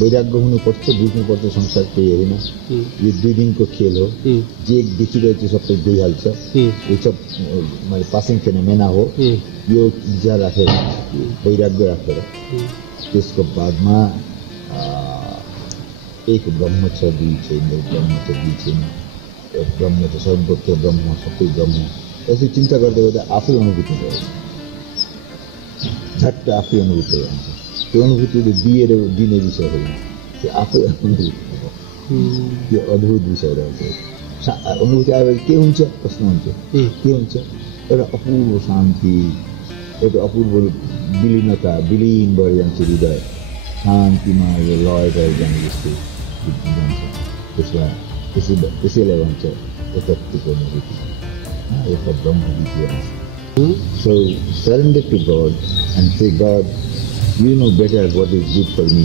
वैराग्य हुनुपर्छ, बुझ्नुपर्छ संसार केही होइन, यो 2 दिनको खेल हो, जे देखिरहेछ सबै गइहाल्छ, यो सब मैले पासिङ फेनोमेना हो, यो विचार राखेर वैराग्य राखेर त्यसको बादमा एक ब्रह्म छ, 2 छैन, ब्रह्म छ 2 छैन, ब्रह्म छ सर्वत्र ब्रह्म, सबै ब्रह्म, यसरी चिन्ता गर्दै गर्दा आफै अनुभूति भयो, झट्ट आफै अनुभूति हुन्छ। त्यो अनुभूतिले दिएर दिने विषय होइन, त्यो आफै अनुभूति हो, त्यो अद्भुत विषय रहेछ। अनुभूति आएपछि के हुन्छ, प्रश्न हुन्छ के हुन्छ, एउटा अपूर्व शान्ति, एउटा अपूर्व विलीनता, विलीन भएर जान्छ हृदय, शान्तिमा यो लय भएर जाने जस्तो जान्छ। त्यसैलाई भन्छ एकत्वको अनुभूति, एउटा ब्रह्म विद्या। So surrender to God and say, God, you know better what is good for me,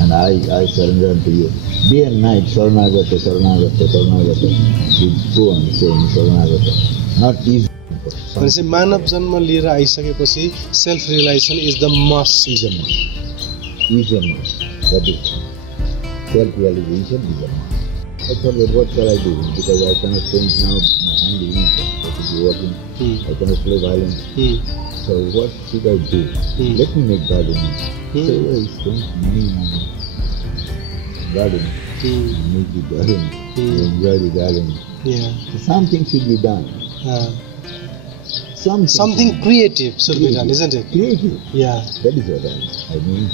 and I surrender unto you. Day and night, Saranagata, Saranagata, Saranagata. You go on saying Saranagata. Not easy. भनेपछि मानव जन्म लिएर आइसकेपछि self realisation is the must, Is a must. Is a must. That is self-realization is a must. I thought, what shall I do? Because I cannot change now. My hand is not working. I cannot play violin. So what should I do? Let me make garden. So I spent money on garden. Make the garden. Enjoy the garden. Yeah. So something should be done. Something creative should be done, isn't it? Creative. Yeah. That is what I mean.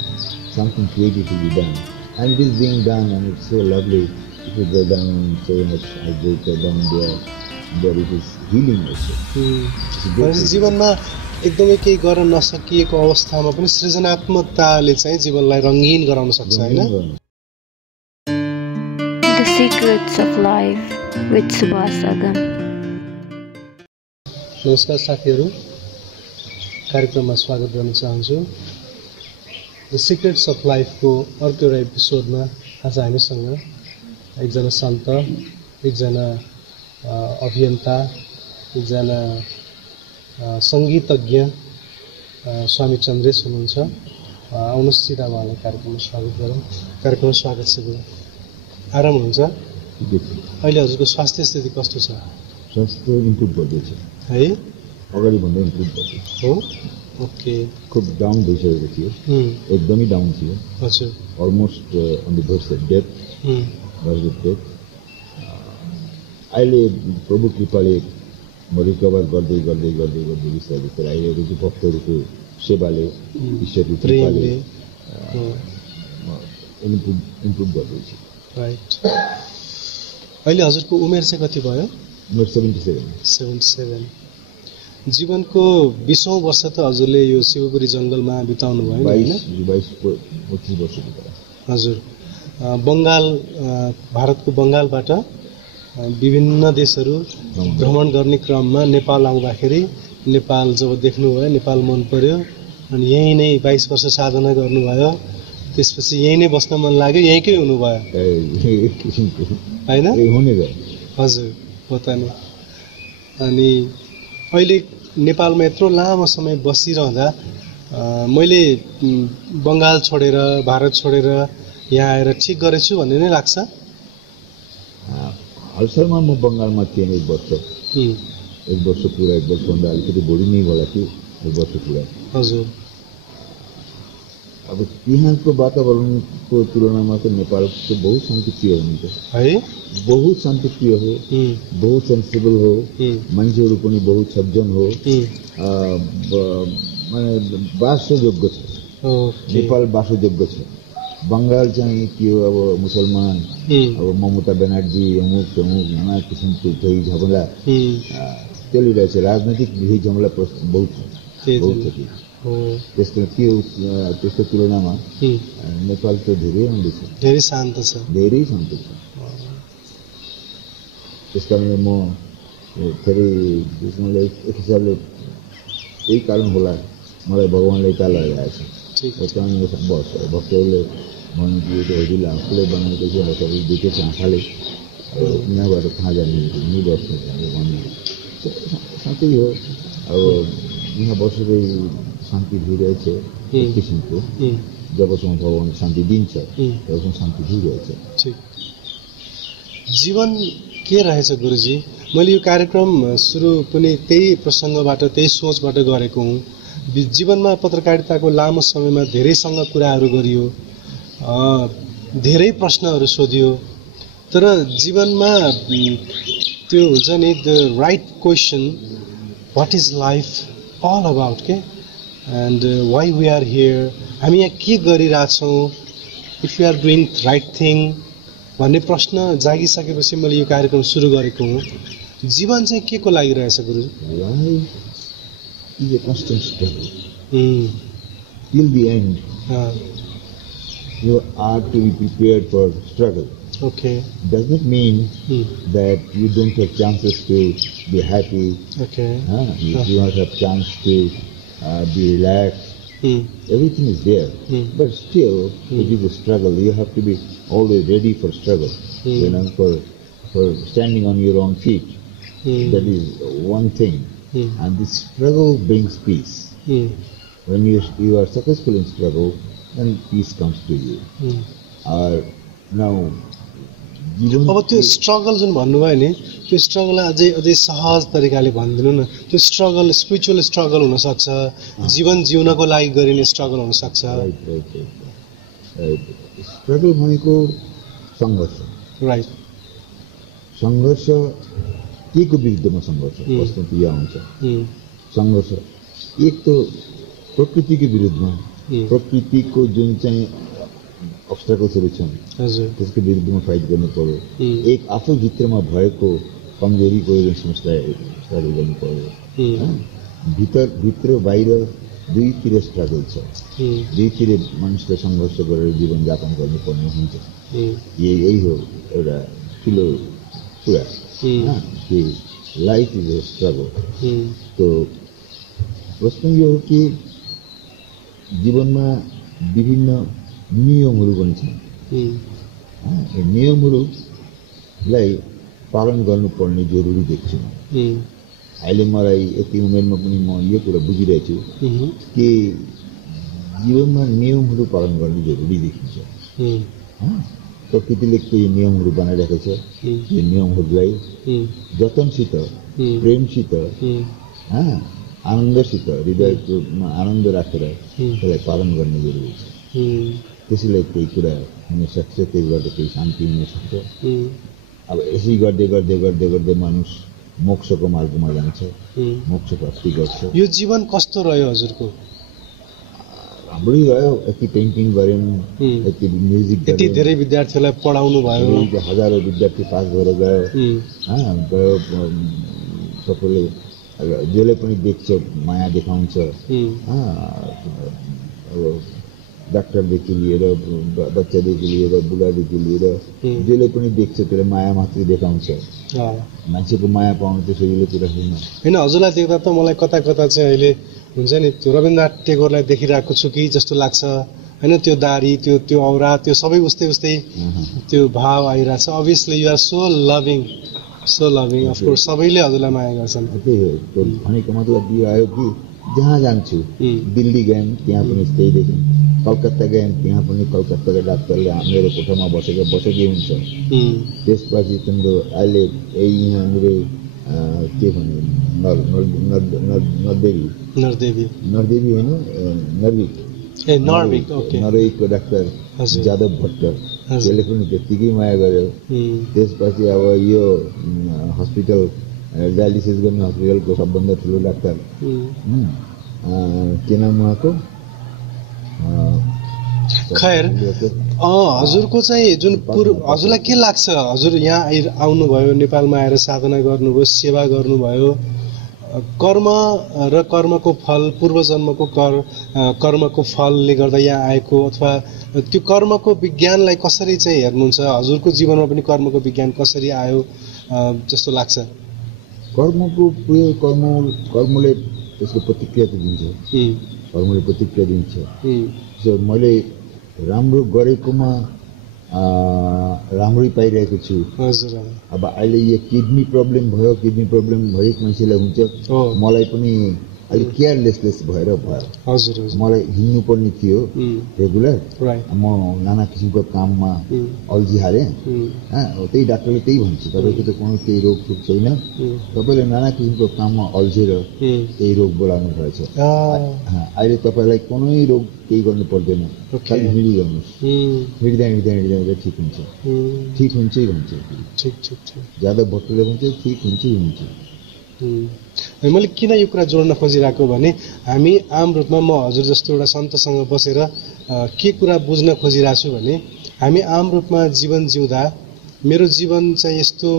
Something creative should be done. And it is being done, and it's so lovely. If you go down so much, I go down there. There it is healing also. जीवनमा एकदमै केही गर्न नसकिएको अवस्थामा पनि सृजनात्मकताले चाहिँ जीवनलाई रंगीन गराउन सक्छ हैन? The Secrets of Life with Subhash Agam. नमस्कार साथीहरु, कार्यक्रममा स्वागत गर्न चाहन्छु। द सिक्रेट्स अफ लाइफ को अर्को एउटा एपिसोडमा आज हामीसँग एकजना सन्त, एकजना अभियन्ता, एकजना संगीतज्ञ स्वामी चन्द्रेश हुनुहुन्छ। आउनुहोस् सिधा उहाँलाई कार्यक्रममा स्वागत गरौँ। कार्यक्रममा स्वागत छ गुरु। आराम हुनुहुन्छ? अहिले हजुरको स्वास्थ्य स्थिति कस्तो छ? स्वास्थ्य इम्प्रुभ गर्दैछ है? अगाडि भन्दा इम्प्रुभ गर्दैछ। हो? ओके। खूब डाउन भइसकेको थियो, एकदमै डाउन थियो। हजुर। Almost on the verge of death, अहिले प्रभु कृपाले म रिकभर गर्दै गर्दै गर्दै गर्दै बिस्तारै बिस्तारै आइरहेको भक्तहरूको सेवाले, ईश्वरको कृपाले इम्प्रुभ गर्दैछु। राइट। अहिले हजुरको उमेर चाहिँ कति भयो? उमेर 77। 77। जीवनको 20औं वर्ष त हजुरले यो शिवपुरी जंगलमा बिताउनु भयो हैन? 22-25 वर्ष बिताए। हजुर। बंगाल, भारतको बंगालबाट विभिन्न देशहरू भ्रमण गर्ने क्रममा नेपाल आउँदाखेरि नेपाल जब देख्नुभयो, नेपाल मन पर्यो अनि यही नै 22 वर्ष साधना गर्नुभयो। त्यसपछि यही नै बस्न मन लाग्यो, यहीकै हुनुभयो हैन? हुने भयो। हजुर, हो त नि। अनि अहिले नेपालमा यत्रो लामो समय बसिरहँदा मैले बंगाल छोडेर, भारत छोडेर यहाँ आएर ठिक गरेछु भन्ने नै लाग्छ। हालसालमा म बंगालमा थिएँ 1 वर्ष। 1 वर्ष पुरा, 1 वर्षभन्दा अलिकति बढी नै होला कि 1 वर्ष पुरा। हजुर। अब यहाँको वातावरणको तुलनामा त नेपालको बहुत शान्तिप्रिय हुनुहुन्छ है? बहुत शान्तिप्रिय हो, बहुत सेन्सिबल हो, मान्छेहरू पनि बहुत सज्जन हो, माने वासयोग्य छ। नेपाल वासयोग्य छ। बंगाल चाहिँ के हो, अब मुसलमान, अब ममता ब्यानर्जी अमुक नाना किसिमको झै झमेला चलिरहेछ। राजनैतिक झै झमेला बहुत छ। त्यसको तुलनामा नेपाल त धेरै राम्रो छ, धेरै शान्त छ, धेरै शान्त छ। त्यसकारणले म फेरि एक हिसाबले यही कारण होला मलाई भगवानले यता लगाएको छ। भक्तहरूले भन्नु कि यो हजुरले आफूले बनाएको चाहिँ सबै देखेको आँखाले, यहाँबाट कहाँ जाने नि बस्नु भन्नु साँच्चै हो। अब यहाँ बसेरै शान्ति भइरहेछ एक किसिमको। जबसम्म भगवान शान्ति दिन्छ तबसम्म शान्ति दिइरहेछ। ठिक। जीवन के रहेछ गुरुजी? मैले यो कार्यक्रम सुरु पनि त्यही प्रसङ्गबाट त्यही सोचबाट गरेको हुँ। जीवनमा पत्रकारिताको लामो समयमा धेरैसँग कुराहरू गरियो, धेरै प्रश्नहरू सोधियो, तर जीवनमा त्यो हुन्छ नि the right question, what is life all about के, and why we are here, हामी यहाँ के गरिरहेछौँ, if you are doing right thing भन्ने प्रश्न जागिसकेपछि मैले यो कार्यक्रम सुरु गरेको हुँ। जीवन चाहिँ के को लागि रहेछ गुरुजी? Life is a constant struggle. Till the end, you are to be prepared for struggle. Okay. Does not mean that you don't have chances to be happy. Okay. You do not have chance to be relaxed. Everything is there, but still it is a struggle. You have to be always ready for struggle. You know, for standing on your own feet. That is one thing, and this struggle brings peace. When you are successful in struggle, then peace comes to you. Now, अब त्यो struggle जुन भन्नुभयो नि, त्यो स्ट्रगललाई अझै सहज तरिकाले भनिदिनु न। त्यो स्ट्रगल स्पिरिचुअल स्ट्रगल हुनसक्छ, जीवन जिउनको लागि गरिने स्ट्रगल हुनसक्छ। स्ट्रगल भनेको सङ्घर्ष। राइट। सङ्घर्ष के को विरुद्धमा सङ्घर्ष? प्रश्न त यो आउँछ। सङ्घर्ष एक त प्रकृतिको विरुद्धमा, प्रकृतिको जुन चाहिँ अब्स्ट्याकल्सहरू छन् त्यसको विरुद्धमा फाइट गर्नु पर्यो। एक आफू भित्रमा भएको कमजोरीको समस्या स्ट्रगल गर्नु पर्यो। भित्र बाहिर दुईतिर स्ट्रगल छ, दुईतिर मानिसले सङ्घर्ष गरेर जीवनयापन गर्नुपर्ने हुन्छ। यही हो एउटा ठुलो कुरा कि लाइफ इज ए स्ट्रगल। तो प्रश्न यो हो कि जीवनमा विभिन्न नियमहरू पनि छन्। नियमहरूलाई पालन गर्नुपर्ने जरुरी देख्छु। अहिले मलाई यति उमेरमा पनि म यो कुरा बुझिरहेछु कि जीवनमा नियमहरू पालन गर्ने जरुरी देखिन्छ। प्रकृतिले केही नियमहरू बनाइरहेको छ, यो नियमहरूलाई जतनसित, प्रेमसित, आनन्दसित, हृदयमा आनन्द राखेर त्यसलाई पालन गर्ने जरुरी छ। त्यसैले केही कुरा हुनसक्छ, त्यसबाट केही शान्ति हुनसक्छ। अब यसै गर्दै गर्दै गर्दै गर्दै मानिस मोक्षको मार्गमा जान्छ, मोक्ष प्राप्ति गर्छ। यो जीवन कस्तो रह्यो हजुरको? राम्रै रह्यो। यति पेन्टिङ गऱ्यौँ, यति म्युजिक गऱ्यौँ, यति धेरै विद्यार्थीहरूलाई पढाउनु भयो, हजारौँ विद्यार्थी पास भएर गयो। सबैले जसले पनि देख्छ माया देखाउँछ। अब डाक्टरदेखि लिएर, बच्चादेखि लिएर, बुढादेखि लिएर जसले पनि देख्छ त्यसले माया मात्रै देखाउँछ। मान्छेको माया पाउनु त्यो सजिलो कुरा छैन। होइन, हजुरलाई देख्दा त मलाई कता कता चाहिँ अहिले हुन्छ नि त्यो रविन्द्रनाथ टेगोरलाई देखिरहेको छु कि जस्तो लाग्छ। होइन, त्यो दारी, त्यो औरा, त्यो सबै उस्तै उस्तै त्यो भाव आइरहेछ। Obviously you are so loving, so loving. Of course सबैले हजुरलाई माया गर्छन्। त्यही हो भनेको मतलब यो आयो कि जहाँ जान्छु, दिल्ली गयौँ त्यहाँ पनि त्यही देख्यौँ, कलकत्ता गयौँ त्यहाँ पनि कलकत्ताको डाक्टरले मेरो कोठामा बसेकै हुन्छ। त्यसपछि तिम्रो अहिले यहाँनिर के भन्यो नरदेवी होइन, नर्वेको डाक्टर जादव भट्ट, त्यसले पनि त्यत्तिकै माया गर्यो। त्यसपछि अब यो हस्पिटल डायलिसिस गर्ने हस्पिटलको सबभन्दा ठुलो डाक्टर के नाम उहाँको? खैर, हजुरको चाहिँ जुन हजुरलाई के लाग्छ? हजुर यहाँ आउनुभयो, नेपालमा आएर साधना गर्नुभयो, सेवा गर्नुभयो, कर्म र कर्मको फल, पूर्वजन्मको कर्मको फलले गर्दा यहाँ आएको, अथवा त्यो कर्मको विज्ञानलाई कसरी चाहिँ हेर्नुहुन्छ? हजुरको जीवनमा पनि कर्मको विज्ञान कसरी आयो जस्तो लाग्छ? कर्मले त्यसको प्रतिक्रिया त दिन्छ, कर्मले प्रतिक्रिया दिन्छ। मैले राम्रो गरेकोमा राम्रै पाइरहेको छु। अब अहिले यो किडनी प्रब्लम भयो, किडनी प्रब्लम हरेक मान्छेलाई हुन्छ। मलाई पनि अलिक केयरलेसलेस भएर भयो। हजुर हजुर मलाई हिँड्नुपर्ने थियो रेगुलर, राइट म नाना किसिमको काममा अल्झिहालेँ। त्यही डाक्टरले त्यही भन्छ, तपाईँको त कुनै केही रोगसोग छैन, तपाईँले नाना किसिमको काममा अल्झेर त्यही रोग बोलाउनु भएछ। अहिले तपाईँलाई कुनै रोग केही गर्नु पर्दैन, खालि हिँडिरहनुहोस्, हिँड्दा हिँड्दा हिँड्दा हिँड्दा ठिक हुन्छ, ठिक हुन्छै भन्छ। ठिक ठिक ठिक ज्यादा भक्तले भन्छ ठिक हुन्छै हुन्छ। मैले किन यो कुरा जोड्न खोजिरहेको भने हामी आम रूपमा म हजुर जस्तो एउटा सन्तसँग बसेर के कुरा बुझ्न खोजिरहेको छु भने हामी आम रूपमा जीवन जिउँदा मेरो जीवन चाहिँ यस्तो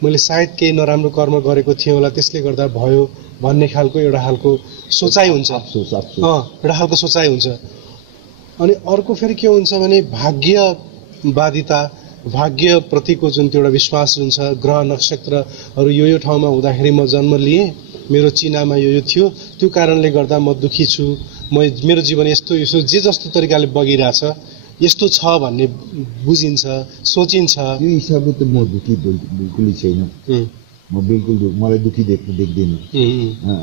मैले सायद केही नराम्रो कर्म गरेको थिएँ होला त्यसले गर्दा भयो भन्ने खालको एउटा खालको सोचाइ हुन्छ, एउटा खालको सोचाइ हुन्छ। अनि अर्को फेरि के हुन्छ भने भाग्यवादिता, भाग्यप्रतिको जुन त्यो एउटा विश्वास हुन्छ, ग्रह नक्षत्रहरू यो ठाउँमा हुँदाखेरि म जन्म लिएँ, मेरो चिनामा यो थियो, त्यो कारणले गर्दा म दुःखी छु, मेरो जीवन यस्तो यस्तो जे जस्तो तरिकाले बगिरहेछ यस्तो छ भन्ने बुझिन्छ, सोचिन्छ। यो हिसाबले त म दुःखी बिल्कुलै छैन, म बिल्कुल मलाई दुःखी देख्दिनँ,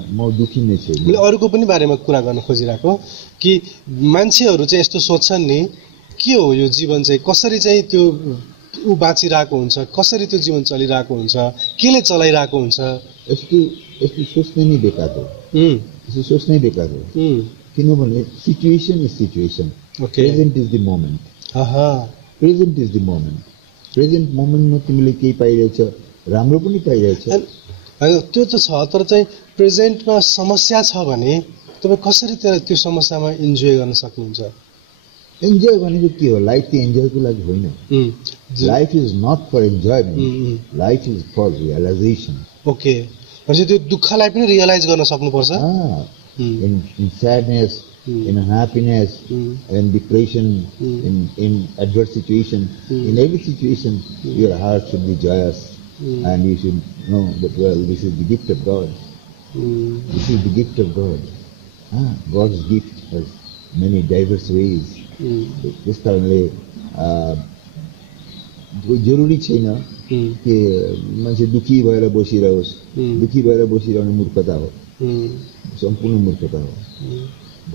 म दुःखी नै छैन। मैले अरूको पनि बारेमा कुरा गर्न खोजिरहेको कि मान्छेहरू चाहिँ यस्तो सोच्छन् नि, के हो यो जीवन चाहिँ, कसरी चाहिँ त्यो ऊ बाँचिरहेको हुन्छ, कसरी त्यो जीवन चलिरहेको हुन्छ, केले चलाइरहेको हुन्छ, यस्तो सोच्नै नै बेकार हो। यस्तो सोच्नै बेकार हो, किनभने situation is situation, present is the moment, present is the moment. Present मोमेन्टमा तिमीले केही पाइरहेछ, राम्रो पनि पाइरहेछ, त्यो त छ, तर चाहिँ प्रेजेन्टमा समस्या छ भने तपाईँ कसरी त्यो समस्यामा इन्जोय गर्न सक्नुहुन्छ? इन्जोय भनेको के हो? लाइफ चाहिँ इन्जोयको लागि होइन। Life is not for enjoyment, life is for realisation. Okay, भनेपछि त्यो दुःखलाई पनि रियलाइज गर्न सक्नुपर्छ। in sadness, in happiness, in depression, in adverse situation, in every situation, your heart should be joyous, and you should know that well, this is the gift of God. This is the gift of God. God's gift has many diverse ways. त्यस कारणले जरुरी छैन कि मान्छे दुःखी भएर बसिरहोस्, दुःखी भएर बसिरहनु मूर्खता हो, सम्पूर्ण मूर्खता हो।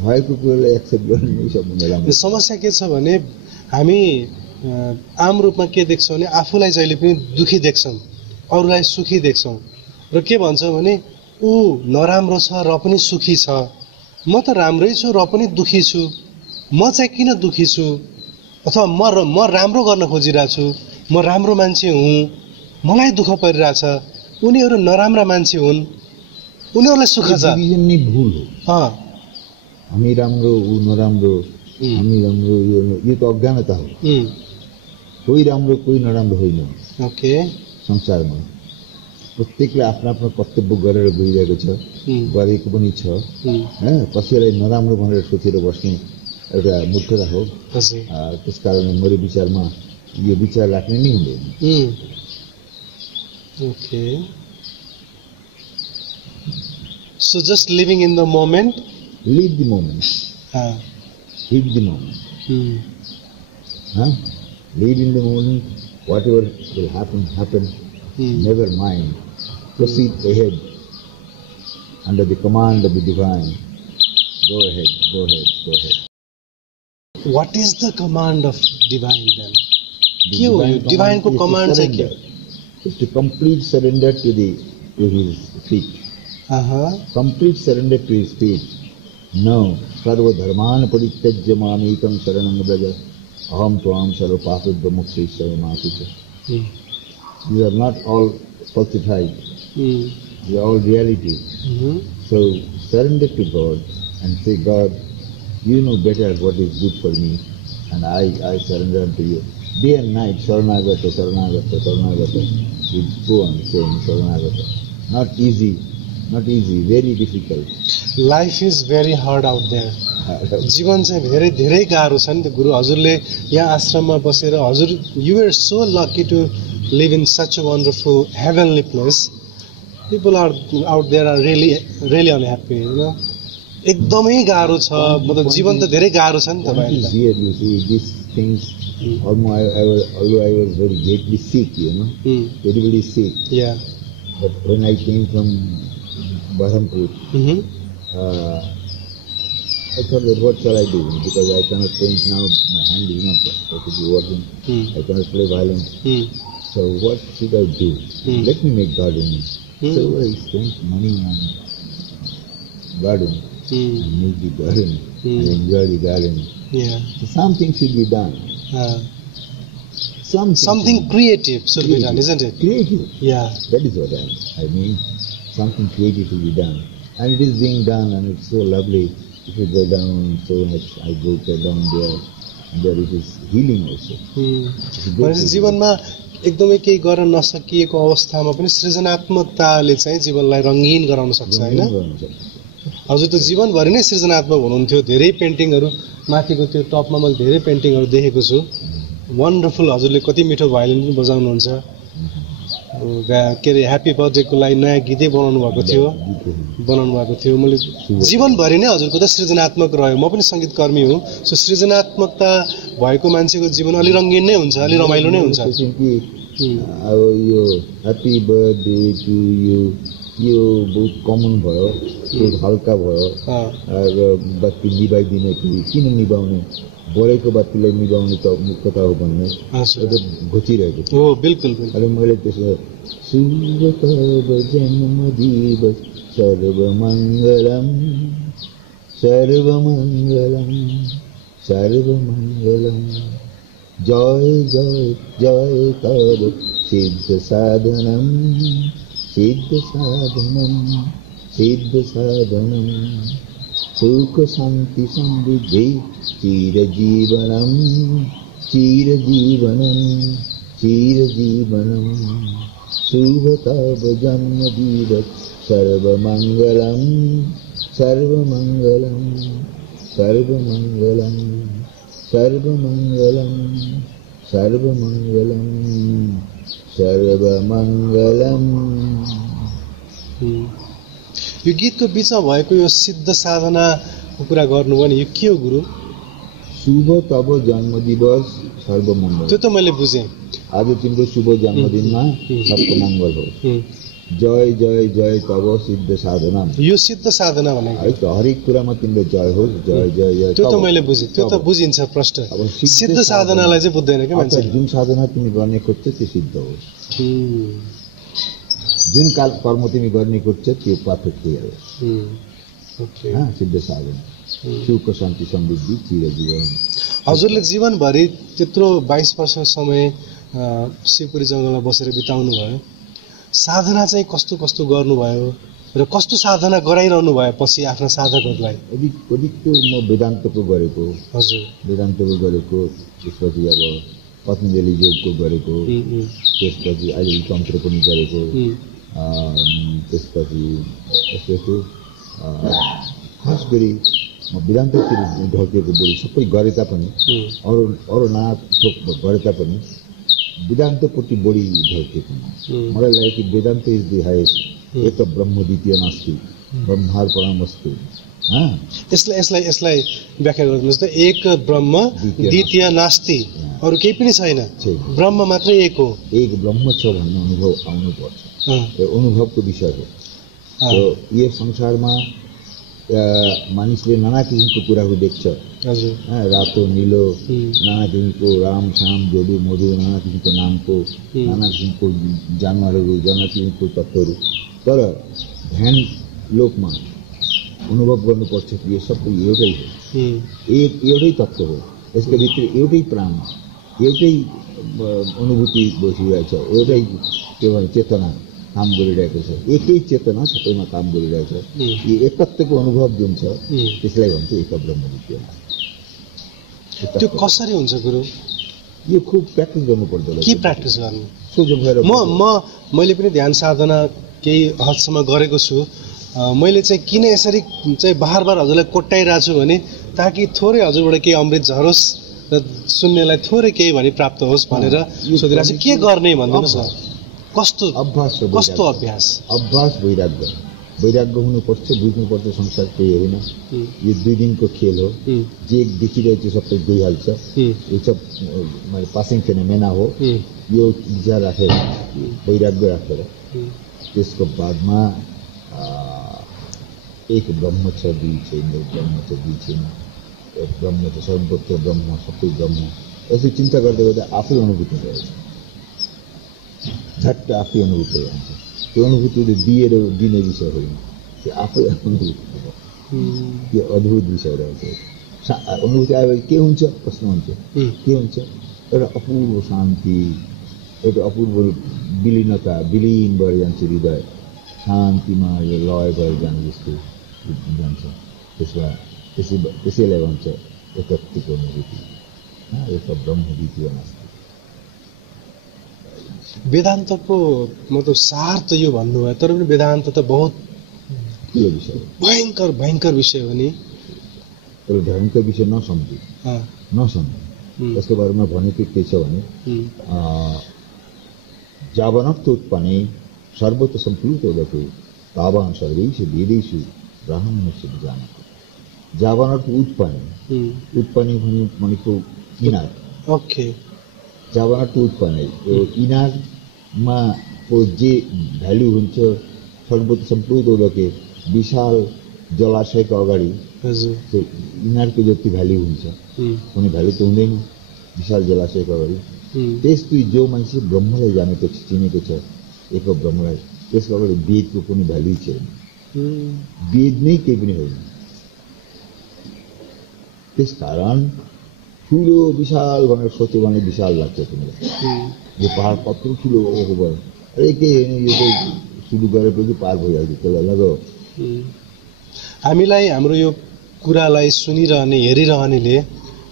भएको कुरालाई एक्सेप्ट गर्नु नै सबभन्दा राम्रो। समस्या के छ भने हामी आम रूपमा के देख्छौँ भने आफूलाई जहिले पनि दुःखी देख्छौँ, अरूलाई सुखी देख्छौँ, र के भन्छ भने ऊ नराम्रो छ र पनि सुखी छ, म त राम्रै छु र पनि दुःखी छु, म चाहिँ किन दुःखी छु, अथवा म राम्रो गर्न खोजिरहेको छु, म राम्रो मान्छे हुँ, मलाई दुःख परिरहेछ, उनीहरू नराम्रा मान्छे हुन्, उनीहरूलाई सुख छ। डिभिजन नै भुल हो। हामी राम्रो ऊ नराम्रो, हामी राम्रो यो त अज्ञानता हो। कोही राम्रो कोही नराम्रो होइन। ओके, संसारमा प्रत्येकले आफ्नो आफ्नो कर्तव्य गरेर गइरहेको छ, गरेको पनि छ। कसैलाई नराम्रो भनेर सोचेर बस्ने एउटा मूर्खता हो। त्यस कारणले मेरो विचारमा यो विचार राख्ने नै हुँदैन। Okay, so just living in the moment, live the moment, live the moment, live in the moment, whatever will happen, never mind, proceed ahead under the command of the divine. Go ahead, go ahead, go ahead. What is the command of divine then? Divine ko command hai kya? It's to complete surrender to his feet. Complete surrender to his feet. No, sarva dharman parityajya mamekam sharanam vraja aham tvam sarva papabhya mukshesya masita. You are not all falsified. You are all reality. So surrender to God and say, God, you know better what is good for me, and I surrender unto you. Day and night, Saranagata, Saranagata, Saranagata. You go on saying Saranagata. Not easy, very difficult. Life is very hard out there. जीवन चाहिँ धेरै धेरै गाह्रो छ नि त गुरु। हजुरले यहाँ आश्रममा बसेर हजुर you were so lucky to live in such a wonderful heavenly place. People are out there are really unhappy, you know. एकदमै गाह्रो छ, मतलब जीवन त धेरै गाह्रो छ नि त भाइ। Here you see these things. Although I was very greatly sick, you know, very sick. Yeah. But when I came from Berhampur, I thought that what shall I do? Because I cannot paint now, my hand is not perfectly working. I cannot play violin. So what should I do? Let me make gardening. So I spent money on garden and make the garden and enjoy the garden. Yeah. So something should be done. Something creative should be done, isn't it? Creative. Yeah. That is what I mean. Something creative should be done. And it is being done and it's so lovely. If you go down so much, I go down there and there it is healing also. भनेपछि जीवनमा एकदमै केही गर्न नसकिएको अवस्थामा पनि सृजनात्मकताले चाहिँ जीवनलाई रंगीन गराउन सक्छ हैन हजुर त जीवनभरि नै सृजनात्मक हुनुहुन्थ्यो धेरै पेन्टिङहरु माथिको त्यो टपमा मैले धेरै पेन्टिङहरु देखेको छु वन्डरफुल हजुरले कति मिठो भायोलिन पनि बजाउनुहुन्छ के रे ह्यापी बर्थडेको लागि नयाँ गीतै बनाउनु भएको थियो मैले जीवनभरि नै हजुरको त सृजनात्मक रह्यो म पनि संगीतकर्मी हुँ सो सृजनात्मकता भएको मान्छेको जीवन अलि रंगीन नै हुन्छ अलि रमाइलो नै हुन्छ अब यो ह्यापी बर्थडे टु यु यो बहुत कमन भयो बहुत हल्का भयो र बत्ती निभाइदिने किन निभाउने बढेको बत्तीलाई निभाउने त मुख्यता हो भन्ने घोचिरहेको थियो बिल्कुल अनि मैले त्यसो शुभ तव जन्म दिवस सर्वमङ्गलम सर्वमङ्गलम सर्वमङ्गलम जय जय जय तव सिद्ध साधनम सिद्ध साधनम सिद्ध साधनम सुख शांति समृद्धि चिरजीवनम चिरजीवनम चिरजीवनम शुभ तव जन्म दिवस सर्वमंगलम सर्वमंगलम सर्वमंगलम सर्वमंगलम सर्वमंगलम सर्वमंगलम यो गीतको बीचमा भएको यो सिद्ध साधनाको कुरा गर्नुभयो नि यो के हो गुरु शुभ तब जन्म दिवस सर्वमंगल त्यो त मैले बुझेँ आज तिम्रो शुभ जन्मदिनमा सबको मङ्गल हो जय जय जय तब सिद्ध साधना यो सिद्ध साधना भनेको है त हरेक कुरामा तिम्रो जय हो जय जय जय त्यो त मैले बुझेँ त्यो त बुझिन्छ प्रष्ट अब सिद्ध साधनालाई चाहिँ बुझ्दैन के मान्छे जुन साधना तिमी गर्ने खोज्छ त्यो सिद्ध हो जुन काल कर्म तिमी गर्ने खोज्छ त्यो परफेक्ट हो ओके सिद्ध साधना सुख शान्ति समृद्धि चिरजीवन हजुरले जीवनभरि त्यत्रो 22 वर्ष समय शिवपुरी जंगलमा बसेर बिताउनु भयो साधना चाहिँ कस्तो कस्तो गर्नुभयो र कस्तो साधना गराइरहनु भयो पछि आफ्ना साधकहरूलाई अधिक त्यो म वेदान्तको गरेको हजुर वेदान्तको गरेको त्यसपछि अब पतञ्जलि योगको गरेको त्यसपछि अहिले तन्त्र पनि गरेको त्यसपछि यस्तो खास गरी म वेदान्ततिर ढल्केको बढी सबै गरे तापनि अरू नाना थोक गरे तापनि वेदान्तपट्टि बढी ढल्केको मलाई लाग्यो कि वेदान्त इज द हाइएस्ट एक ब्रह्म द्वितीय नास्ति ब्रह्मार परमस्तु यसलाई व्याख्या गर्नुहोस् त एक ब्रह्म द्वितीय नास्ति अरू केही पनि छैन ब्रह्म मात्रै एक हो एक ब्रह्म छ भन्ने अनुभव आउनुपर्छ यो अनुभवको विषय हो यो संसारमा मानिसले नाना किसिमको कुराहरू देख्छ रातो नीलो नाना किसिमको राम श्याम जोडु मधु नाना किसिमको नामको नाना किसिमको जानवरहरू नाना किसिमको तत्त्वहरू तर ध्यान लोकमा अनुभव गर्नुपर्छ कि यो सबै एउटै हो एउटै तत्त्व हो यसको भित्र एउटै प्राण एउटै अनुभूति बसिरहेछ एउटै के भन्छ चेतना काम गरिरहेको छ एकै चेतना सबैमा काम गरिरहेछ यो एकत्वको अनुभव जुन छ त्यसलाई भन्छ एक ब्रह्म द्वितीय त्यो कसरी हुन्छ गुरु यो खुब प्र्याक्टिस गर्नुपर्छ के प्र्याक्टिस गर्नु सोझो भएर मैले पनि ध्यान साधना केही हदसम्म गरेको छु मैले चाहिँ किन यसरी चाहिँ बार हजुरलाई कोट्टाइरहेको छु भने ताकि थोरै हजुरबाट केही अमृत झरोस् र सुन्नेलाई थोरै केही भने प्राप्त होस् भनेर सोधिरहेको छु के गर्ने भनिदिनुहोस् न कस्तो अभ्यास अभ्यास वैराग्य हुनुपर्छ बुझ्नुपर्छ संसार केही होइन यो 2 दिनको खेल हो जे देखिरहेछ सबै गइहाल्छ यो सब पासिङ फेनोमेना हो यो विचार राखेर वैराग्य राखेर त्यसको बादमा एक ब्रह्म छ दुई छैन, एक ब्रह्म छ दुई छैन, एक ब्रह्म छ सर्वत्र ब्रह्म, सबै ब्रह्म, यसरी चिन्ता गर्दै गर्दै आफै अनुभूति भएछ, झट्ट आफै अनुभूति हुन्छ। त्यो अनुभूतिले दिएर दिने विषय होइन, त्यो आफै अनुभूति हो, त्यो अद्भुत विषय रहेछ। अनुभूति आएपछि के हुन्छ प्रश्न हुन्छ, के हुन्छ? एउटा अपूर्व शान्ति, एउटा अपूर्व विलीनता, विलीन भएर जान्छ हृदय, शान्तिमा यो लय भएर जाने जस्तो जान्छ। त्यसैलाई भन्छ एकत्वको अनुभूति, एक ब्रह्मविद्य नास्ति। वेदान्तको मतलब सार त यो भन्नुभयो, तर पनि वेदान्त त बहुत ठुलो विषय, भयङ्कर भयङ्कर विषय हो नि। तर भयङ्कर विषय नसम्झु, यसको बारेमा भनेको के छ भने जावनर्थोत्पन्ने सर्वत सम्प्लुतोदको तावान सर्वैषु वेदेषु ब्राह्मणस्य विजानति। जावनर्थ उत्पन्न, उत्पन्न भनेको इनार। ओके, जावनर्थ उत्पन्न इनारमा को जे भ्यालु हुन्छ सर्वत सम्प्लुतोदके विशाल जलाशयको अगाडि त्यो इनारको जति भ्यालु हुन्छ कुनै भ्यालु त हुँदैन विशाल जलाशयको अगाडि। त्यस्तै जो मान्छे ब्रह्मलाई जानेको छ, चिनेको छ, एक ब्रह्मलाई, त्यसको अगाडि वेदको कुनै भ्यालु छैन, वेद नै केही पनि होइन। त्यसकारण ठुलो विशाल भनेर सोच्यो भने विशाल लाग्छ तिमीलाई, यो पहाड कत्रो ठुलो भएको भयो, अरे केही होइन, यो चाहिँ सुरु गरेपछि पार भइहाल्छ, त्यसलाई लगाऊ। हामीलाई हाम्रो यो कुरालाई सुनिरहने हेरिरहनेले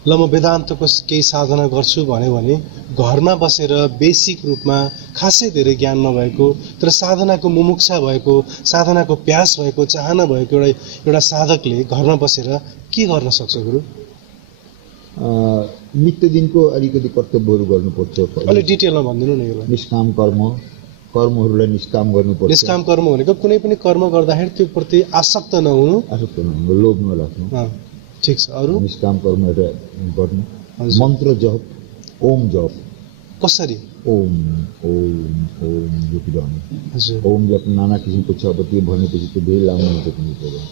ल म वेदान्तको केही साधना गर्छु भन्यो भने घरमा बसेर बेसिक रूपमा खासै धेरै ज्ञान नभएको तर साधनाको मुमुक्षा भएको, साधनाको प्यास भएको, चाहना भएको एउटा साधकले घरमा बसेर के गर्न सक्छ गुरु? नित्य दिनको अलिकति कर्तव्यहरू गर्नुपर्छ। अलि डिटेलमा भनिदिनु न यसलाई। निष्काम कर्महरूलाई निष्काम गर्नुपर्छ। निष्काम कर्म भनेको कुनै पनि कर्म गर्दाखेरि त्यो प्रति आसक्त नहुनु, लोभ नराख्नु। ठिक छ। अरू निष्काम कर्म एउटा गर्नु, मन्त्र जप, ओम जप। कसरी? ओम ओम ओम जपिरहनु। ओम जप नाना किसिमको छ, अब त्यो भनेपछि त्यो धेरै लामो हुन्छ तिमी प्रोग्राम।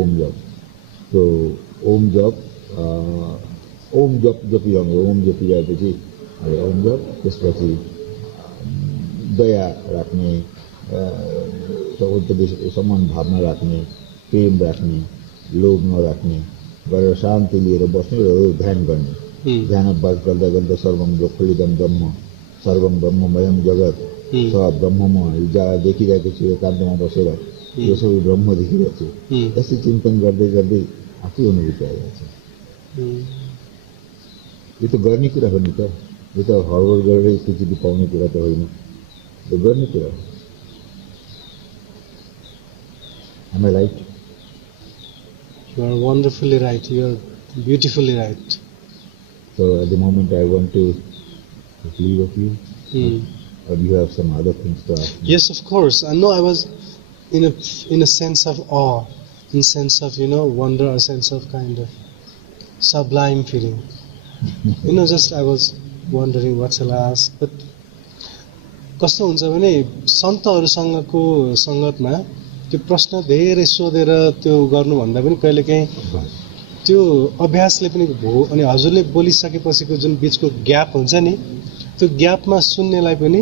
ओम जप, त्यो ओम जप जपिरहनु। ओम जपिरहेपछि ओम जप, त्यसपछि दया राख्ने, समान भावना राख्ने, प्रेम राख्ने, लोभ नराख्ने गरेर शान्ति लिएर बस्ने र ध्यान गर्ने। ध्यान अभ्यास गर्दा गर्दा सर्वम जोखलिदम ब्रह्म, सर्वम ब्रह्ममयम जगत, सब ब्रह्ममा जहाँ देखिरहेको छु एकान्तमा बसेर यो सबै ब्रह्म देखिरहेको छु, यस्तै चिन्तन गर्दै गर्दै आफै अनुभूति आइरहेको छ। यो त गर्ने कुरा हो नि त, यो त हडबड गरेर एकैचोटि पाउने कुरा त होइन, यो गर्ने कुरा हो। Am I right? You are wonderfully right. You are beautifully right. So at the moment I want to leave of you, or you have some other things to ask me? Yes, of course. No, I was in a sense of awe, in sense of wonder, a sense of kind of sublime feeling. Just I was wondering what shall I ask, but कस्तो हुन्छ भने सन्तहरुसँगको संगतमा त्यो प्रश्न धेरै सोधेर त्यो गर्नुभन्दा पनि कहिलेकाहीँ त्यो अभ्यासले पनि हो। अनि हजुरले बोलिसकेपछिको जुन बीचको ग्याप हुन्छ नि, त्यो ग्यापमा सुन्नेलाई पनि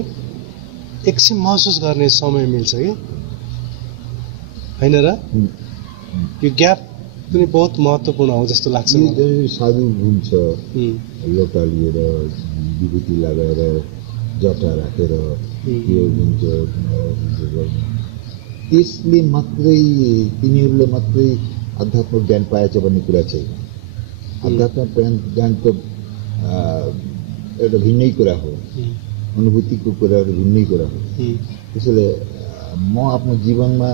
एकछिन महसुस गर्ने समय मिल्छ कि हैन र? यो ग्याप पनि बहुत महत्त्वपूर्ण हो जस्तो लाग्छ मलाई। साधु हुन्छ लोटा लिएर विभूति लगाएर जटा राखेर यो हुन्छ, त्यसले मात्रै तिनीहरूले मात्रै आध्यात्मिक ज्ञान पाएछ भन्ने कुरा छैन। आध्यात्मिक ज्ञान त एउटा भिन्नै कुरा हो, अनुभूतिको कुरा भिन्नै कुरा हो। त्यसैले म आफ्नो जीवनमा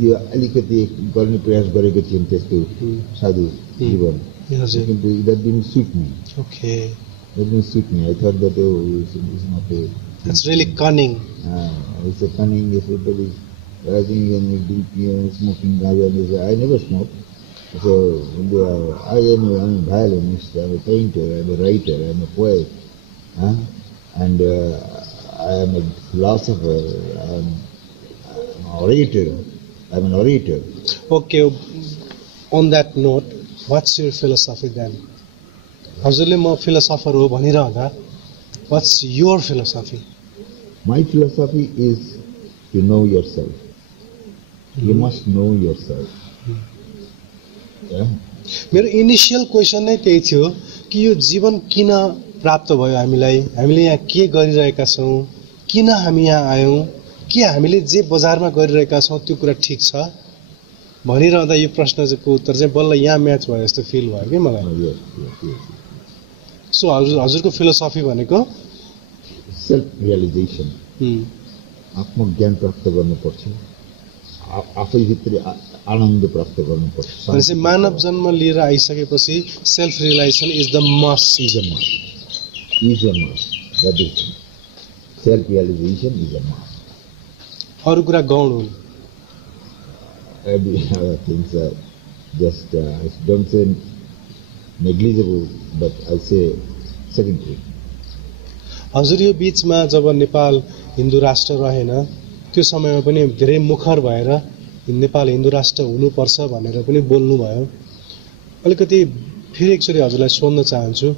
यो अलिकति गर्ने प्रयास गरेको थिएँ त्यस्तो साधु जीवन, किन्तु that didn't suit me. Okay. That didn't suit me. I thought that it's not a... It's really cunning. It's a cunning, it's a very... I think smoking ganja. I never smoke. So I am a violinist, I'm a painter, I'm a writer, I'm a poet. And I am a philosopher, I'm an orator. I'm an orator. Okay, on that note, what's your philosophy then? हजुरले म philosopher हो भनिरहँदा what's your philosophy? My philosophy is to know yourself. You must know yourself. Yeah? मेरो initial question नै त्यही थियो कि यो जीवन किन प्राप्त भयो हामीलाई, हामीले यहाँ के गरिरहेका छौँ, किन हामी यहाँ आयौँ, के हामीले जे बजारमा गरिरहेका छौँ त्यो कुरा ठिक छ भनिरहँदा यो प्रश्नको उत्तर चाहिँ बल्ल यहाँ म्याच भयो जस्तो फिल भयो कि मलाई. सो हजुरको फिलोसफी भनेको सेल्फ रियलाइजेसन, आत्मज्ञान प्राप्त गर्नुपर्छ, आफैभित्र आनन्द प्राप्त गर्नुपर्छ. भनेपछि मानव जन्म लिएर आइसकेपछि self realisation is the must. Is a must. That is self realisation is a must. अरू कुरा गौण हुन्. Every other things are just, I don't say negligible, but I say secondary. हजुर यो बीचमा जब नेपाल हिन्दू राष्ट्र रहेन त्यो समयमा पनि धेरै मुखर भएर नेपाल हिन्दू राष्ट्र हुनुपर्छ भनेर पनि बोल्नुभयो. अलिकति फेरि एकचोटि हजुरलाई सोध्न चाहन्छु,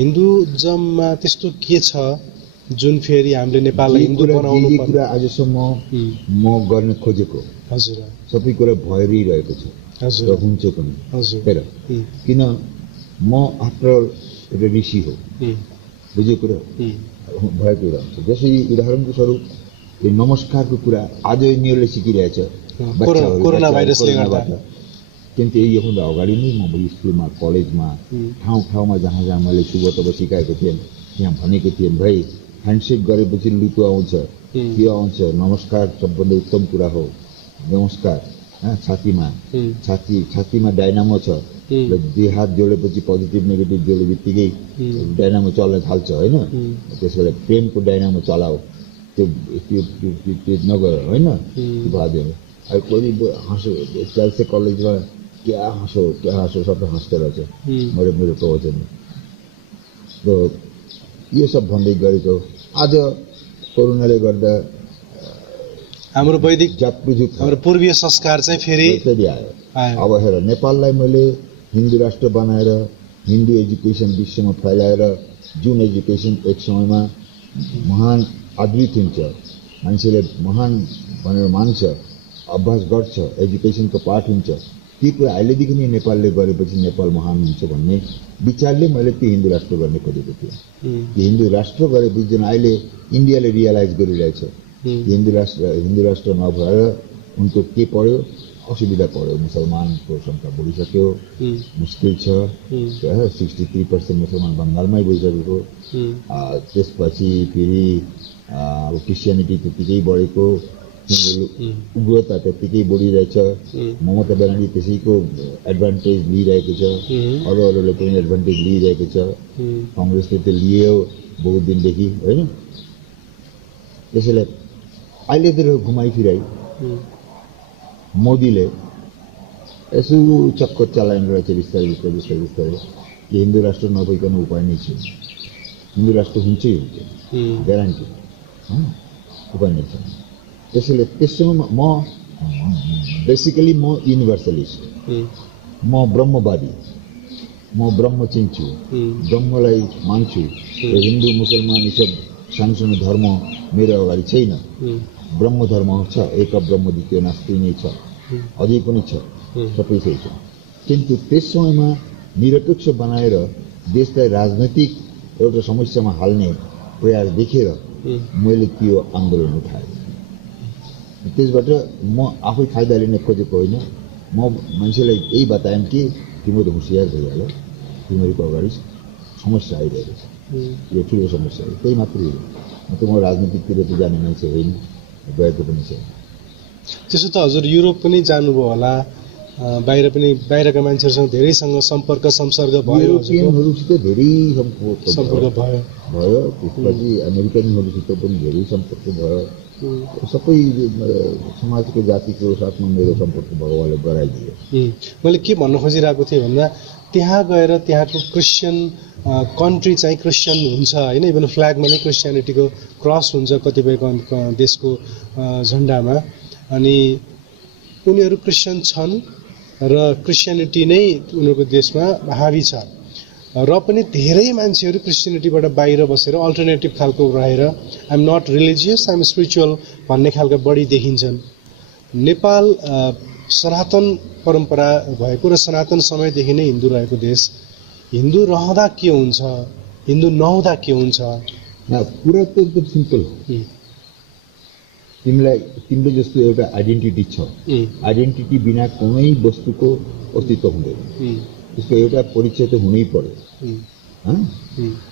हिन्दुजममा त्यस्तो के छ जुन फेरि हामीले नेपाललाई हिन्दू बनाउनु पर्छ? कुरा आजसम्म म गर्न खोजेको हजुर सबै कुरा भइरहेको छ. हजुर र हुन्छ पनि. हजुर किन म आफ्टर एउटा ऋषि हो, बुझ्यो कुरा भएको कुरा हुन्छ. जसरी उदाहरणको स्वरूप यो नमस्कारको कुरा आज यिनीहरूले सिकिरहेछ कोरोना भाइरसले गर्दा. किनकि योभन्दा अगाडि नै म स्कुलमा कलेजमा ठाउँ ठाउँमा जहाँ जहाँ मैले सुबह तब सिकाएको थिएँ त्यहाँ भनेको थिएँ, भाइ ह्यान्डसेक गरेपछि लुतो आउँछ, के आउँछ, नमस्कार सबभन्दा उत्तम कुरा हो. नमस्कार छातीमा डाइनामो छ र दुई हात जोडेपछि पोजिटिभ नेगेटिभ जोडे बित्तिकै डाइनामो चल्न थाल्छ होइन. त्यसो भए प्रेमको डाइनामो चलाऊ, त्यो नगर होइन. भाज्यो अब कोही हाँसो चाल्से कलेजमा क्या हाँसो सबै हाँस्दो रहेछ मेरो प्रवचन. र यो सब भन्दै गरेको आज कोरोनाले गर्दा हाम्रो वैदिक जातपुजुक हाम्रो पूर्वीय संस्कार चाहिँ फेरि आयो. अब हेर नेपाललाई मैले हिन्दू राष्ट्र बनाएर हिन्दू एजुकेसन विश्वमा फैलाएर जुन एजुकेसन एक समयमा महान आदृत हुन्छ, मान्छेले महान भनेर मान्छ, अभ्यास गर्छ, एजुकेसनको पार्ट हुन्छ, ती कुरा अहिलेदेखि नै नेपालले गरेपछि नेपाल महान हुन्छ भन्ने विचारले मैले त्यो हिन्दू राष्ट्र गर्ने खोजेको थिएँ. हिन्दू राष्ट्र गरेपछि जुन अहिले इन्डियाले रियलाइज गरिरहेछ हिन्दू राष्ट्र नभएर उनको के पर्यो, असुविधा पर्यो. मुसलमानको संख्या बढिसक्यो, मुस्किल छ. 63% मुसलमान बङ्गालमै गइसकेको. त्यसपछि फेरि क्रिस्चियनिटी त्यतिकै बढेको, उग्रता त्यतिकै बढिरहेछ. ममता ब्यानर्जी त्यसैको एडभान्टेज लिइरहेको छ, अरूले पनि एडभान्टेज लिइरहेको छ. कङ्ग्रेसले त लियो बहुत दिनदेखि होइन. त्यसैले अहिलेतिर घुमाइफिराइ मोदीले यसो चक्कर चलाएर रहेछ बिस्तारै कि हिन्दू राष्ट्र नभइकन उपाय नै छैन, हिन्दू राष्ट्र हुन्छै हुन्छ, ग्यारेन्टी, उपाय नै छैन. त्यसैले त्यसमा म बेसिकली म युनिभर्सलिस्ट, म ब्रह्मवादी, म ब्रह्म चिन्छु, ब्रह्मलाई मान्छु. हिन्दू मुसलमान यी सब सानो धर्म मेरो अगाडि छैन. ब्रह्म धर्म छ, एक ब्रह्म द्वितीय नास्ति नै छ, अझै पनि छ, सबै छ. किन्तु त्यस समयमा निरपेक्ष बनाएर देशलाई राजनैतिक एउटा समस्यामा हाल्ने प्रयास देखेर मैले त्यो आन्दोलन उठाएँ. त्यसबाट म आफै फाइदा लिन खोजेको होइन. म मान्छेलाई यही बताएँ कि तिमीहरू होसियार भइहाल, तिमीहरूको अगाडि समस्या आइरहेको छ, यो ठुलो समस्या हो. त्यही मात्रै हो. म राजनीतिकतिर त जाने मान्छे होइन, गएको पनि छैन. त्यसो त हजुर युरोप पनि जानुभयो होला, बाहिरका मान्छेहरूसँग धेरैसँग सम्पर्क संसर्ग भयो, युरोपियनहरूसित धेरै सम्पर्क भयो. त्यसपछि अमेरिकनहरूसित पनि धेरै सम्पर्क भयो. सबै समाजको जातिको साथमा मेरो सम्पर्क भगवानले गराइदियो. मैले के भन्न खोजिरहेको थिएँ भन्दा त्यहाँ गएर त्यहाँको क्रिस्चियन कन्ट्री चाहिँ क्रिस्चियन हुन्छ होइन, इभन फ्ल्यागमा नै क्रिस्चियनिटीको क्रस हुन्छ कतिपय देशको झन्डामा. अनि उनीहरू क्रिस्चियन छन् र क्रिस्चियनिटी नै उनीहरूको देशमा हावी छ र पनि धेरै मान्छेहरू क्रिस्चियनिटीबाट बाहिर बसेर अल्टरनेटिभ खालको रहेर I am not religious I am spiritual भन्ने खालका बढी देखिन्छन्। नेपाल सनातन परम्परा भएको र सनातन समयदेखि नै हिन्दू रहेको देश, हिन्दू रहँदा के हुन्छ, हिन्दू नहुँदा के हुन्छ? कुरा त एकदम सिम्पल हो। तिमीलाई तिम्रो जस्तो एउटा आइडेन्टिटी छ, आइडेन्टिटी बिना कुनै वस्तुको अस्तित्व हुँदैन। त्यसको एउटा परिचय त हुनै पर्यो।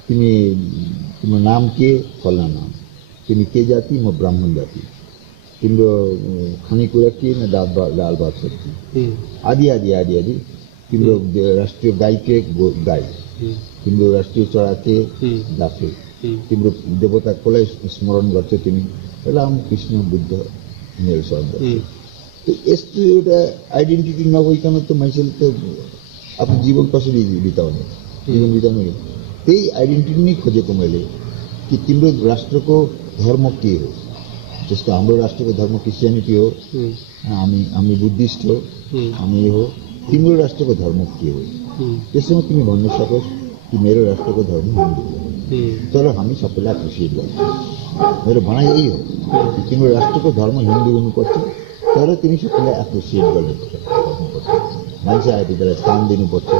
तिम्रो नाम के? फल्ना नाम। तिमी के जाति? म ब्राह्मण जाति। तिम्रो खानेकुरा के? न दाल भात सब्जी आदि आदि आदि आदि। तिम्रो राष्ट्रिय गाई के? गाई। तिम्रो राष्ट्रिय चरा के? डाफे। तिम्रो देवता कसलाई स्मरण गर्छ तिमी? राम कृष्ण बुद्ध यिनीहरू स्मरण गर्छ। यस्तो एउटा आइडेन्टिटी नभइकन त मान्छेले त आफ्नो जीवन कसरी बिताउने? जीवन बिताउने त्यही आइडेन्टिटी नै खोजेको मैले कि तिम्रो राष्ट्रको धर्म के हो। जस्तो हाम्रो राष्ट्रको धर्म क्रिस्चियनिटी हो, हामी बुद्धिस्ट हो, हामी हो। तिम्रो राष्ट्रको धर्म के हो? त्यसमा तिमी भन्न सकोस् कि मेरो राष्ट्रको धर्म हिन्दू हो। तर हामी सबैलाई एप्रिसिएट गर्छौँ। मेरो भनाइ यही हो कि तिम्रो राष्ट्रको धर्म हिन्दू हुनुपर्छ, तर तिमी सबैलाई एप्रिसिएट गर्नुपर्छ। मान्छे आएपछि त्यसलाई स्थान दिनुपर्छ,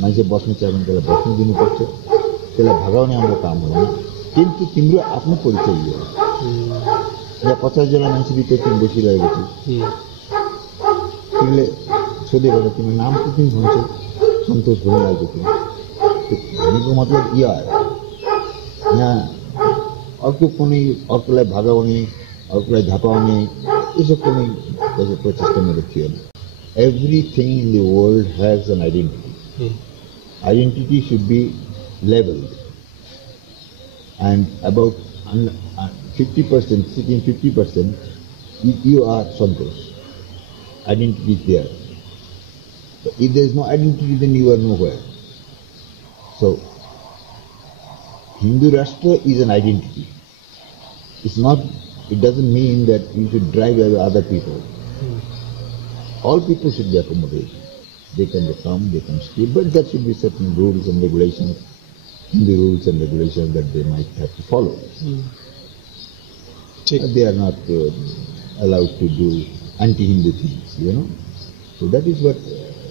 मान्छे बस्नु चाह्यो भने त्यसलाई बस्नु दिनुपर्छ, त्यसलाई भगाउने हाम्रो काम होइन। किन्तु तिम्रो आफ्नो परिचय हो। यहाँ 50 जना मान्छेभित्र तिमी बसिरहेको छु, तिमीले सोध्यो भने तिम्रो नाम के तिमी भन्छौ? सन्तोष भनिहाल्छौ तिमी। भनेको मतलब यो आयो, यहाँ अर्को कुनै अर्कोलाई भगाउने, अर्कोलाई धपाउने यसो कुनै प्रचेष्टा मेरो थिएन। Everything in the world has an identity. Identity should be leveled, and about 50%, sitting 50%, you are Santosh. Identity is there. But if there is no identity, then you are nowhere. So, Hindu Rashtra is an identity. It's not. It doesn't mean that you should drive other people. All people should be accommodated. They can come, they can stay, but there should be certain rules and regulations, Hindu rules and regulations that they might have to follow. They are not allowed to do anti-Hindu things, you know. So that is what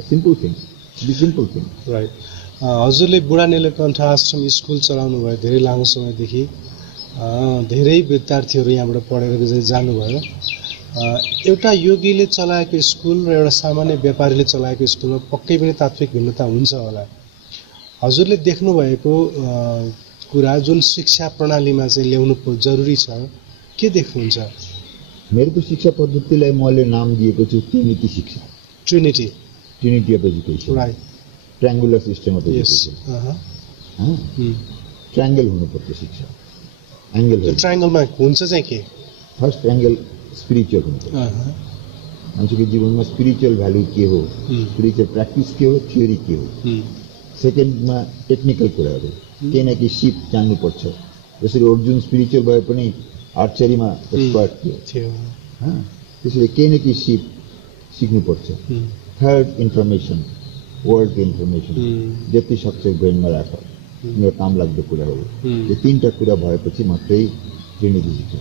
simple thing. The simple thing. Right. हजुरले बुढा नीलकण्ठ आश्रम school चलाउनु भयो धेरै लामो समयदेखि। धेरै विद्यार्थीहरू यहाँबाट पढेर जानुभयो। एउटा योगीले चलाएको स्कुल र एउटा सामान्य व्यापारीले चलाएको स्कुलमा पक्कै पनि तात्विक भिन्नता हुन्छ होला। हजुरले देख्नुभएको कुरा जुन शिक्षा प्रणालीमा चाहिँ ल्याउनु जरुरी छ, के देख्नुहुन्छ? मेरो त शिक्षा पद्धतिलाई मैले नाम दिएको छु ट्रिनिटी शिक्षा। Trinity of education. Right. Triangular system of education. Triangle हुनुपर्छ शिक्षा। एंगल ट्रायंगलमा हुन्छ चाहिँ के? फर्स्ट एंगल स्पिरिचुअल हुन्छ। मान्छेको जीवनमा स्पिरिचुअल भ्यालु के हो, स्पिरिचुअल प्र्याक्टिस के हो, थ्योरी के हो। सेकेन्डमा टेक्निकल कुराहरू, केही न केही सिप जान्नुपर्छ। जसरी अर्जुन स्पिरिचुअल भए पनि आर्चरीमा एक्सपर्ट थियो, त्यसैले केही न केही सिप सिक्नुपर्छ। थर्ड इन्फर्मेसन, वर्ल्डको इन्फर्मेसन जति सक्छ ब्रेनमा राख, मेरो काम लाग्दो कुरा हो। यो तीनटा कुरा भएपछि मात्रै ट्रिनिटी शिक्षा।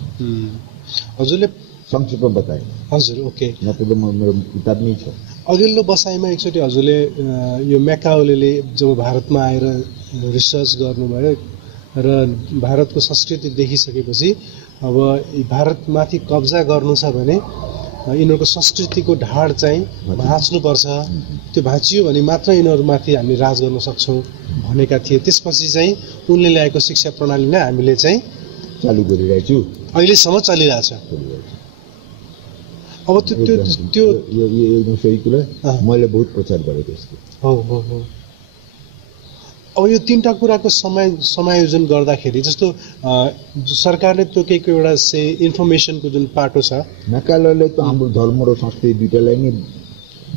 हजुरले संक्षेपमा बताए। हजुर, ओके। यहाँ त मेरो किताब नै छ। अघिल्लो बसाइमा एकचोटि हजुरले यो म्याकाओलेले जब भारतमा आएर रिसर्च गर्नुभयो र भारतको संस्कृति देखिसकेपछि अब भारतमाथि कब्जा गर्नु छ भने यिनीहरूको संस्कृतिको ढाड चाहिँ भाँच्नुपर्छ, त्यो भाँचियो भने मात्र यिनीहरूमाथि हामी राज गर्न सक्छौँ भनेका थिए। त्यसपछि चाहिँ उनले ल्याएको शिक्षा प्रणाली नै हामीले चाहिँ चालु गरिरहेछु, अहिलेसम्म चलिरहेछ। अब त्यो एकदम सही कुरा, मैले बहुत प्रचार गरेको यसको। हो हो हो। अब यो तीनटा कुराको समायोजन गर्दाखेरि जस्तो सरकारले तोकेको एउटा इन्फर्मेसनको जुन पाटो छ, म्याकाओलेले त हाम्रो धर्म र संस्कृति दुईटालाई नै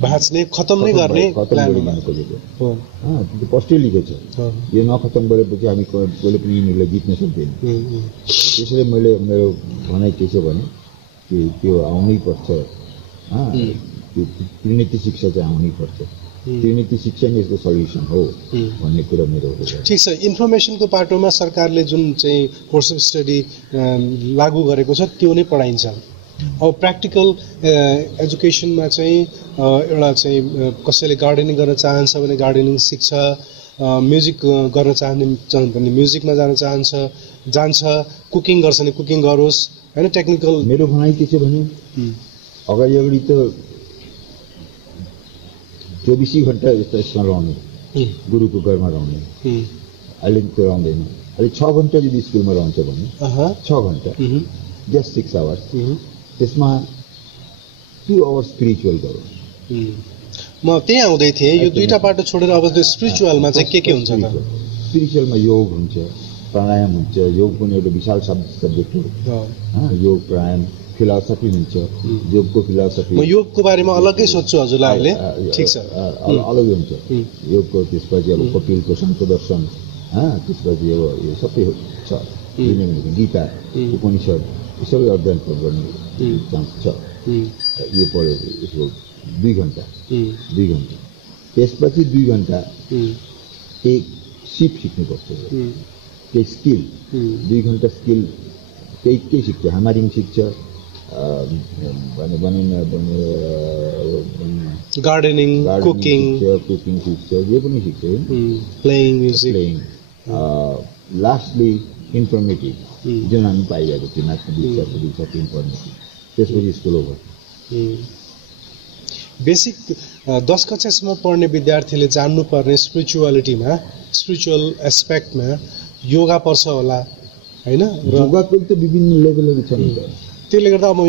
भाँच्ने, खतम नै गर्ने प्लानमा खोजेको हो। त्यो स्पष्टै लेखेको छ, यो नखतम गरेपछि हामी कहिले पनि यिनीहरूलाई जित्न सक्दैन। त्यसैले मेरो भनाइ के छ भने कि त्यो आउनै पर्छ। त्यो त्रिनीति शिक्षा चाहिँ आउनै पर्छ त्रिनीति शिक्षा नै यसको सल्युसन हो भन्ने कुरा मेरो हो ठिक छ इन्फर्मेसनको पाटोमा सरकारले जुन चाहिँ कोर्स अफ स्टडी लागू गरेको छ त्यो नै पढाइन्छ अब प्र्याक्टिकल एजुकेसनमा चाहिँ एउटा चाहिँ कसैले गार्डनिङ गर्न चाहन्छ भने गार्डनिङ सिक्छ म्युजिक गर्न चाहन्छ भने म्युजिकमा जान्छ कुकिङ गर्छ भने कुकिङ गरोस् हैन टेक्निकल मेरो भनाइ के छ भने अगाडि त 24 घण्टा यस्तो यसमा रहने गुरुको घरमा रहने अहिले त्यो रहँदैन अहिले 6 घण्टा यदि स्कुलमा रहन्छ भने 6 घण्टा जस्ट 6 आवर्स त्यसमा 2 आवर्स स्पिरिचुअल गरौँ म त्यही आउँदै थिएँ यो दुईटा बाटो छोडेर अब त्यो स्पिरिचुअलमा चाहिँ के हुन्छ त स्पिरिचुअलमा योग हुन्छ प्राणायाम हुन्छ योग पनि एउटा विशाल सब्जेक्ट हो योग प्राणायाम फिलोसफी हुन्छ योगको फिलोसफी म योगको बारेमा अलग्गै सोध्छु हजुरलाई अहिले ठीक छ अलग्गै हुन्छ योगको त्यसपछि अब कपिलको शङ्कर दर्शन त्यसपछि अब यो सबै छ गीता उपनिषद यो सबै अध्ययन गर्ने चान्स छ यो पढ्यो यसको 2 घण्टा त्यसपछि 2 घण्टा एक सिप सिक्नुपर्छ केही स्किल 2 घण्टा स्किल केही सिक्छ हामरिङ सिक्छ गार्डनिङ कुकिङ सिक्छ जे पनि सिक्छ प्लेइङ म्युजिक लास्टली इन्फर्मेटिभ जुन हामी पाइरहेको थियो म्याथमेटिक्स इन्फर्मेटिभ त्यसपछि स्कुल ओभर बेसिक 10 कक्षासम्म पढ्ने विद्यार्थीले जान्नुपर्ने स्पिरिचुअल एस्पेक्टमा योगा पर्छ होला हैन योगाको त विभिन्न लेभलहरू छन् त्यसले गर्दा अब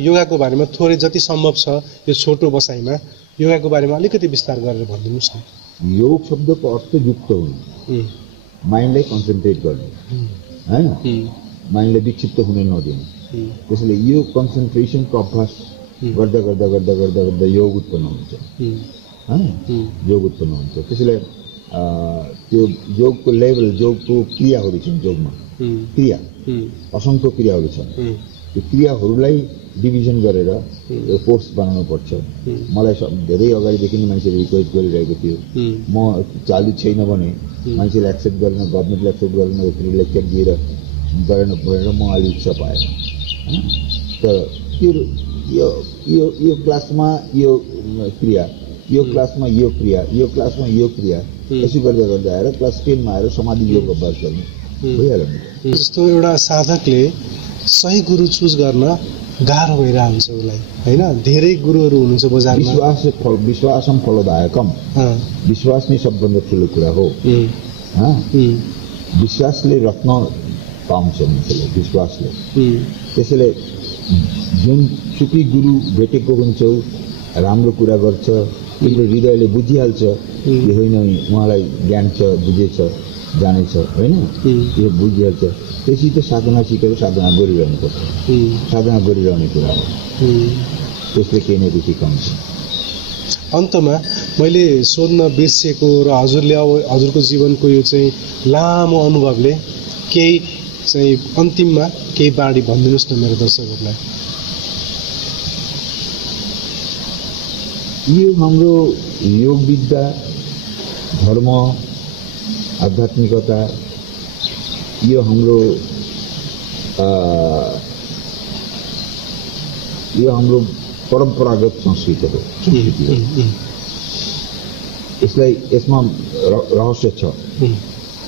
योगाको बारेमा थोरै जति सम्भव छ यो छोटो बसाइमा योगाको बारेमा अलिकति विस्तार गरेर भनिदिनुस् न योग शब्दको अर्थ युक्त हुनु माइन्डलाई कन्सन्ट्रेट गर्ने हैन माइन्डलाई विक्षिप्त हुन नदिनु त्यसैले यो कन्सन्ट्रेसनको अभ्यास गर्दा गर्दा गर्दा गर्दा गर्दा योग उत्पन्न हुन्छ योग उत्पन्न हुन्छ त्यसैले त्यो योगको लेभल योगको क्रियाहरू छन् योगमा क्रिया असंख्य क्रियाहरू छन् त्यो क्रियाहरूलाई डिभिजन गरेर यो कोर्स बनाउनु पर्छ मलाई धेरै अगाडिदेखि नै मान्छेले रिक्वेस्ट गरिरहेको थियो म चालु छैन भने मान्छेले एक्सेप्ट गरेन गभर्नमेन्टले एक्सेप्ट गरेन यत्रो लेक्चर दिएर गरेन भनेर म अलि इच्छा पाएँ तर यो क्लासमा यो क्रिया यो क्लासमा यो क्रिया यो क्लासमा यो क्रिया यसो गर्दा गर्दा आएर क्लास 10 मा आएर समाधि योग अभ्यास गर्ने भइहाल्यो जस्तो एउटा साधकले सही गुरु चुज गर्न गाह्रो भइरहेको हुन्छ उसलाई हैन धेरै गुरुहरू हुनुहुन्छ बजारमा विश्वासम फलदायकम विश्वास नै सबभन्दा ठुलो कुरा हो विश्वासले रत्न पाउँछ मान्छेले विश्वासले त्यसैले जुन सुकी गुरु भेटेको हुन्छौ राम्रो कुरा गर्छ तिम्रो हृदयले बुझिहाल्छ कि होइन उहाँलाई ज्ञान छ बुझेछ जानेछ हैन यो बुझिहाल्छ त्यसै त साधना सिकेर साधना गरिरहनुपर्छ साधना गरिरहने कुरा हो त्यसले केही न केही सिकाउँछ अन्तमा मैले सोध्न बिर्सेको र हजुरले अब हजुरको जीवनको यो चाहिँ लामो अनुभवले केही चाहिँ अन्तिममा केही बाणी भनिदिनुहोस् न मेरो दर्शकहरूलाई यो हाम्रो योग विद्या धर्म आध्यात्मिकता यो हाम्रो परम्परागत संस्कृति हो यसमा रहस्य छ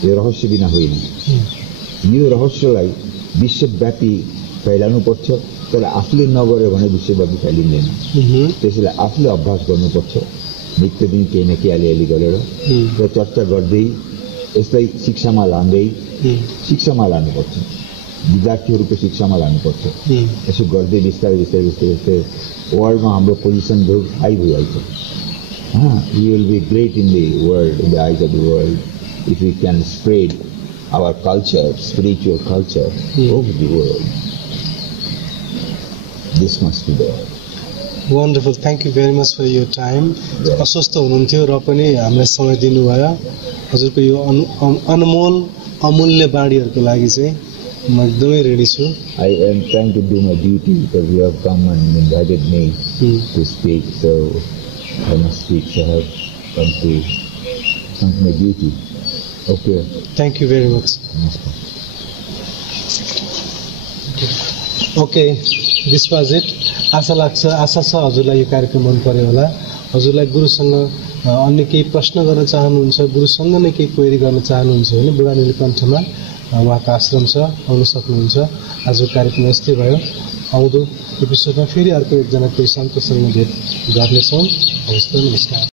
यो रहस्य बिना होइन यो रहस्यलाई विश्वव्यापी फैलाउनुपर्छ तर आफूले नगर्यो भने विश्वव्यापी फैलिँदैन त्यसैले आफूले अभ्यास गर्नुपर्छ नित्य दिन केही न केही अलिअलि गरेर र चर्चा गर्दै यसलाई शिक्षामा लानुपर्छ विद्यार्थीहरूको शिक्षामा लानुपर्छ यसो गर्दै बिस्तारै बिस्तारै बिस्तारै बिस्तारै वर्ल्डमा हाम्रो पोजिसन बहुत हाई भइहाल्छ we will be great in the world in the eyes of the world if we can spread our culture spiritual culture over the world this must be there wonderful thank you very much for your time अस्वस्थ हुनुहुन्थ्यो र पनि हामीलाई समय दिनुभयो हजुरको यो अनमोल अमूल्य बाणीहरूको लागि चाहिँ म एकदमै रेडी छु I am trying to do my duty because you have come and invited me to speak, so I must speak. So I have come to my duty. Okay. Thank you very much. Namaskar. Okay, this was it. आशा छ हजुरलाई यो कार्यक्रम मन पर्यो होला. हजुरलाई गुरुसँग अन्य केही प्रश्न गर्न चाहनुहुन्छ, गुरुसँग नै केही क्वेरी गर्न चाहनुहुन्छ भने बुढा नीलकण्ठमा उहाँको आश्रम छ, आउन सक्नुहुन्छ. आजको कार्यक्रम यस्तै भयो. आउँदो एपिसोडमा फेरि अर्को एकजना कोही सन्तसँग भेट गर्नेछौँ. हवस् त, नमस्कार.